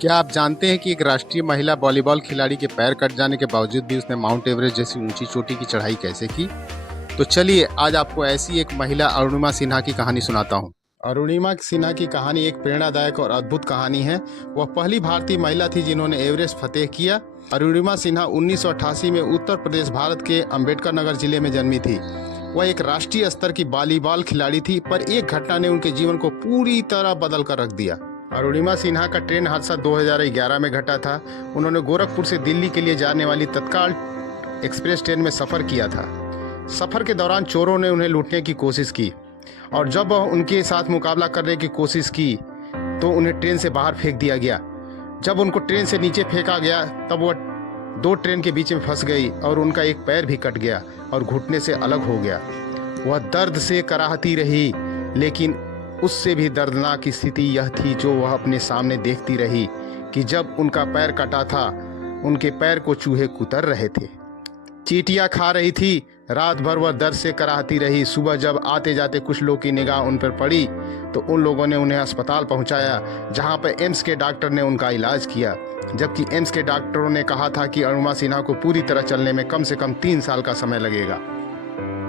क्या आप जानते हैं कि एक राष्ट्रीय महिला वॉलीबॉल खिलाड़ी के पैर कट जाने के बावजूद भी उसने माउंट एवरेस्ट जैसी ऊंची चोटी की चढ़ाई कैसे की? तो चलिए आज आपको ऐसी एक महिला अरुणिमा सिन्हा की कहानी सुनाता हूं। अरुणिमा सिन्हा की कहानी एक प्रेरणादायक और अद्भुत कहानी है। वह पहली भारतीय महिला थी जिन्होंने एवरेस्ट फतेह किया। अरुणिमा सिन्हा 1988 में उत्तर प्रदेश भारत के अंबेडकर नगर जिले में जन्मी थी। वह एक राष्ट्रीय स्तर की वॉलीबॉल खिलाड़ी थी, पर एक घटना ने उनके जीवन को पूरी तरह बदल कर रख दिया। अरुणिमा सिन्हा का ट्रेन हादसा 2011 में घटा था। उन्होंने गोरखपुर से दिल्ली के लिए जाने वाली तत्काल एक्सप्रेस ट्रेन में सफ़र किया था। सफ़र के दौरान चोरों ने उन्हें लूटने की कोशिश की और जब वह उनके साथ मुकाबला करने की कोशिश की तो उन्हें ट्रेन से बाहर फेंक दिया गया। जब उनको ट्रेन से नीचे फेंका गया तब वह दो ट्रेन के बीच में फंस गई और उनका एक पैर भी कट गया और घुटने से अलग हो गया। वह दर्द से कराहती रही, लेकिन उससे भी दर्दनाक स्थिति यह थी जो वह अपने सामने देखती रही कि जब उनका पैर कटा था उनके पैर को चूहे कुतर रहे थे, चींटियां खा रही थी। रात भर वह दर्द से कराहती रही। सुबह जब आते जाते कुछ लोग की निगाह उन पर पड़ी तो उन लोगों ने उन्हें अस्पताल पहुंचाया, जहां पर एम्स के डॉक्टर ने उनका इलाज किया। जबकि एम्स के डॉक्टरों ने कहा था कि अरुणिमा सिन्हा को पूरी तरह चलने में कम से कम 3 साल का समय लगेगा।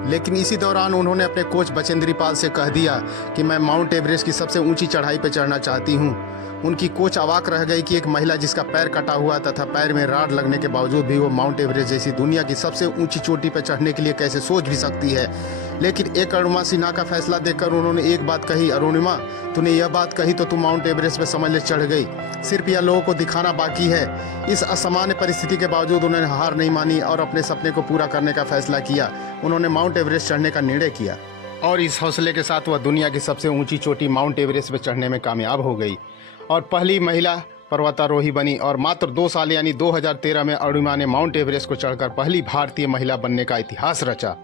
लेकिन इसी दौरान उन्होंने अपने कोच बचेंद्री पाल से कह दिया कि मैं माउंट एवरेस्ट की सबसे ऊंची चढ़ाई पर चढ़ना चाहती हूं। उनकी कोच अवाक रह गई कि एक महिला जिसका पैर कटा हुआ तथा पैर में राड लगने के बावजूद भी वो माउंट एवरेस्ट जैसी दुनिया की सबसे ऊंची चोटी पर चढ़ने के लिए कैसे सोच भी सकती है। लेकिन एक अरुणिमा सिन्हा का फैसला देखकर उन्होंने एक बात कही, अरुणिमा तूने यह बात कही तो तू माउंट एवरेस्ट पर समझ ले चढ़ गई। सिर्फ यह लोगों को दिखाना बाकी है। इस असामान्य परिस्थिति के बावजूद उन्होंने हार नहीं मानी और अपने सपने को पूरा करने का फैसला किया। उन्होंने माउंट एवरेस्ट चढ़ने का निर्णय किया और इस हौसले के साथ वह दुनिया की सबसे ऊंची चोटी माउंट एवरेस्ट पर चढ़ने में कामयाब हो गई और पहली महिला पर्वतारोही बनी। और मात्र 2 साल यानी 2013 में अरुणिमा ने माउंट एवरेस्ट को चढ़कर पहली भारतीय महिला बनने का इतिहास रचा।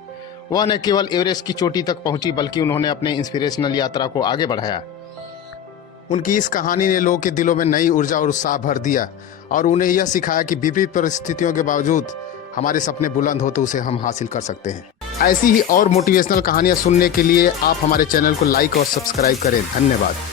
वह न केवल एवरेस्ट की चोटी तक पहुंची बल्कि उन्होंने अपने इंस्पिरेशनल यात्रा को आगे बढ़ाया। उनकी इस कहानी ने लोगों के दिलों में नई ऊर्जा और उत्साह भर दिया और उन्हें यह सिखाया कि विपरीत परिस्थितियों के बावजूद हमारे सपने बुलंद हो तो उसे हम हासिल कर सकते हैं। ऐसी ही और मोटिवेशनल कहानियां सुनने के लिए आप हमारे चैनल को लाइक और सब्सक्राइब करें। धन्यवाद।